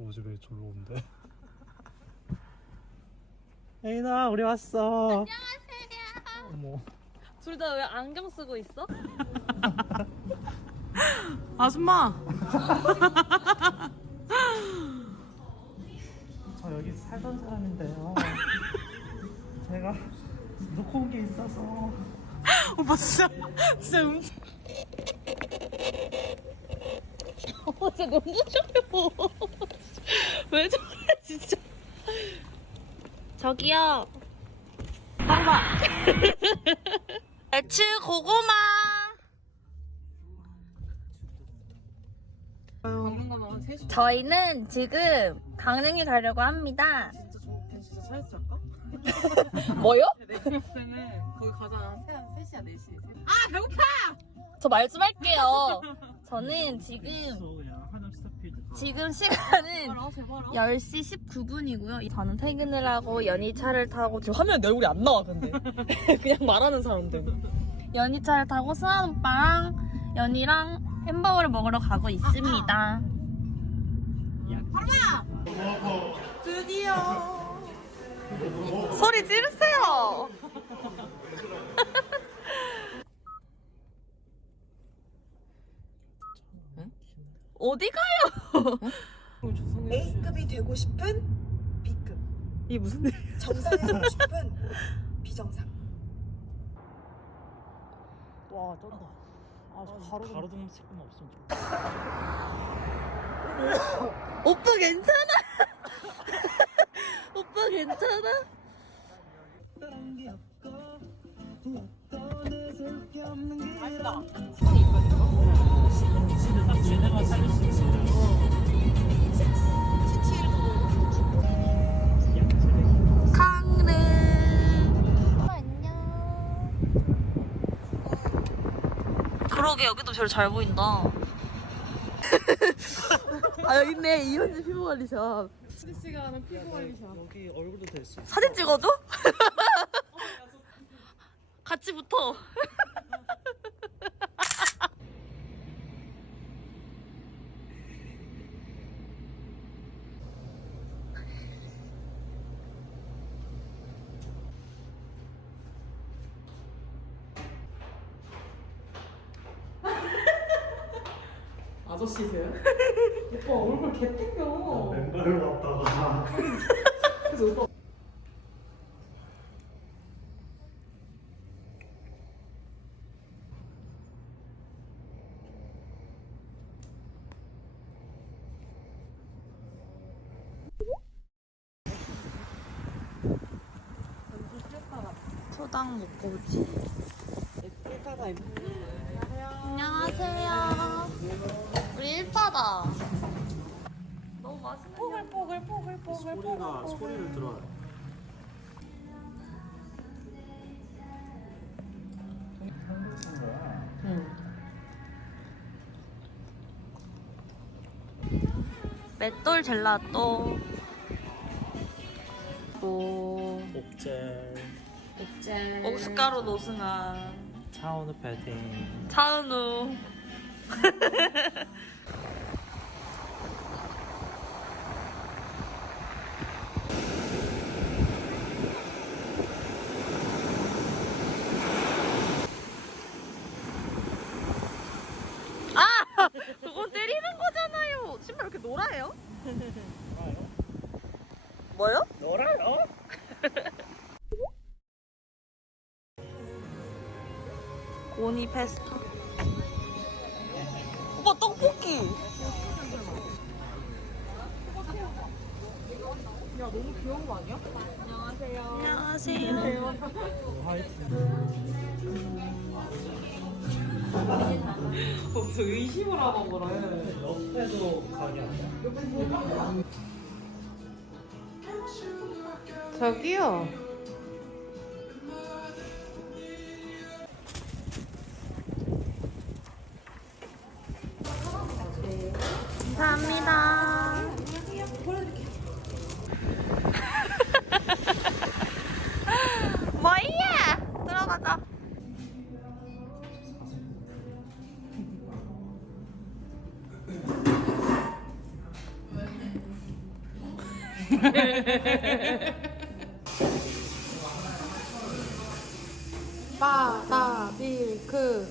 오지 왜 졸로 온대? 에이나 우리 왔어. 안녕하세요. 어머. 둘 다 왜 안경 쓰고 있어? 아줌마. 저 여기 살던 사람인데요. 제가 놓고 온 게 있어서. 오빠 진짜 진짜 음. 어, 진짜 너무 좋아요. 왜 저래 진짜. 저기요. 빵봐. 배추 고구마. 먹는 거만 한 3시 저희는 지금 강릉에 가려고 합니다. 진짜 저 진짜 차였지 아까? 뭐요? 내 기억에는 거기 가자 한 3시야 4시 아 배고파! 저 말 좀 할게요. 저는 지금 지금 시간은 제발아 제발아 10시 19분이고요. 저는 퇴근을 하고 연희차를 타고 지금 화면에 내 얼굴이 안 나와 근데 그냥 말하는 사람들. 연희차를 타고 수아 오빠랑 연희랑 햄버거를 먹으러 가고 있습니다. 드디어 소리 지르세요. 어디 가요? A급이 되고 싶은 B급, 이게 무슨 일? 정상에 서고 싶은 비정상. 와 쩐다. 아, 저 가로 가로등 조금 없으면 좋 오빠 괜찮아? 오빠 괜찮아? 얘네만 살릴 수 있어. 강릉 안녕 그러게 여기도 제일 잘 보인다 아 여기 있네 이현지 피부관리샵 수지씨가 하는 피부 관리샵 여기 얼굴도 될 수 있어. 사진 찍어줘? 같이 붙어 아저씨세요? 오빠 얼굴 개 땡겨. 맨발로 왔다가. 그래서 오빠 초당 셀카가 입 안녕하세요 우리 1파다. 너무 맛있는 포글포글 포글포글 소리가 소리를 들어야 돼. 맷돌 젤라또. 오. 옥젤, 옥젤. 옥수가루 노승한 차은우 패딩. 차은우 아! 그건 때리는 거잖아요 신발 왜 이렇게 노라요? 뭐요? 놀아요? 고니 페스타 무슨 의심을 하고 그래 옆에도 가게 아니야? 저기요 바다 밀크.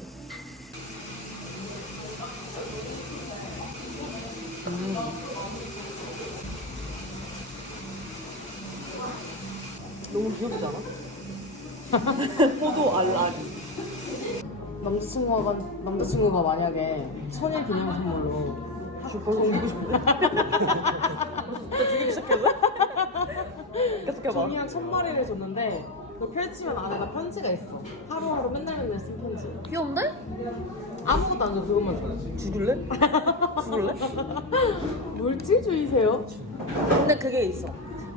너무 귀엽지 않아? 포도 알알이. 남자친구가 남자친구가 만약에 천일 기념 선물로 줄 거면 계 속해봐. 종이 한천 마리를 줬는데 그 펼치면 안에다 편지가 있어. 하루하루 맨날 맨날 쓴 편지. 귀여운데? 아무것도 안 줘. 그것만 줘. 죽을래? 죽을래? 물질주의세요? 근데 그게 있어.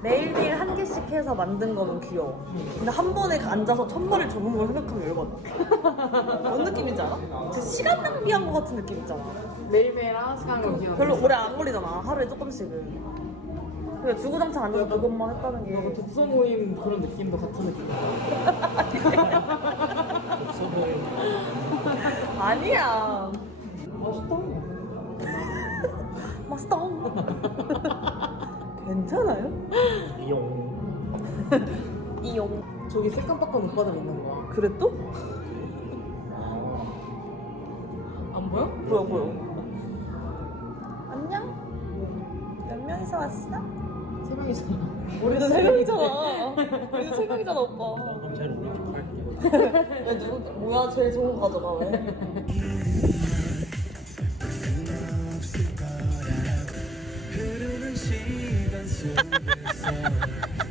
매일매일 한 개씩 해서 만든 거는 귀여워. 근데 한 번에 앉아서 천 마리를 접는 걸 생각하면 열받아. 뭔 느낌인지 알아? 그 시간 낭비한 거 같은 느낌 있잖아. 매일매일 하나씩 하는 거 기억. 별로 오래 안 걸리잖아. 하루에 조금씩은. 그냥 주구장창 앉아서 그것만 했다는 게. 독서 모임 그런 느낌도 같은 느낌. 아니야. 멋있다. 맛있다. 괜찮아요? 이용. 이용. 저기 새깜빡한 오빠들 있는 거야. 그래 또? 안 보여? 보여 보여. 안녕. 몇 명이서 왔어? 세 명이잖아. 우리도 세 명이잖아. 우리도 세 명이잖아 오빠. 그럼 제일 오른쪽 갈게. 야 누구 뭐야 제일 좋은 거 가져가 왜? 저거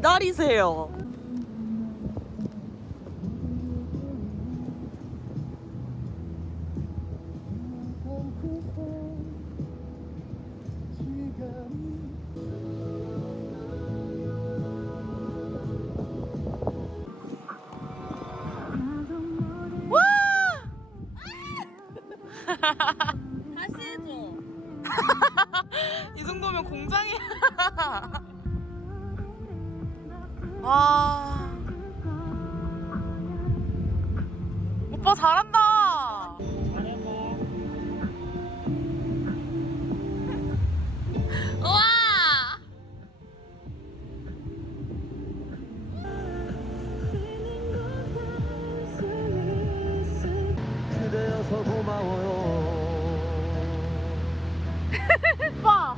기다리세요. 다시 해줘. 이 정도면 공장이야. 와. 오빠 잘한다. 와. 그대여서 고마워요. 오빠!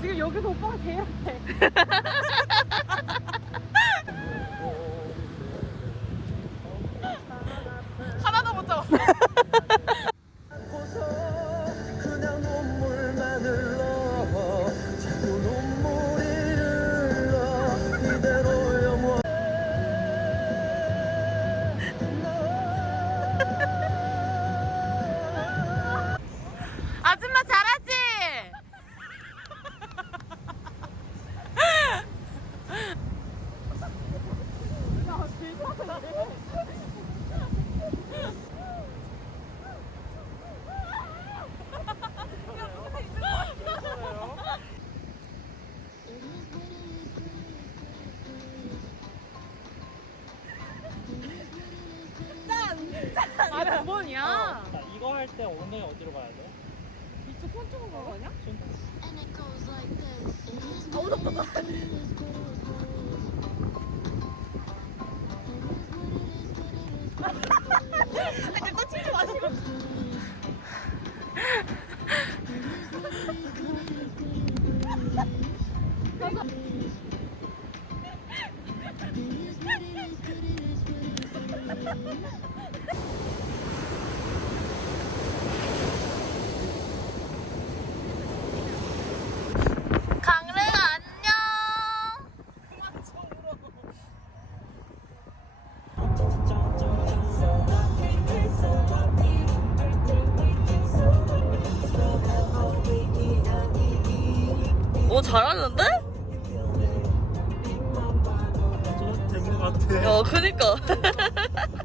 지금 여기서 오빠가 제일 앞 때 엉덩이 어디로 가야 돼? 이쪽 손 쪽으로 가거 아니야? 강릉 오 잘하는데? 좀 된것 같아. 어 그니까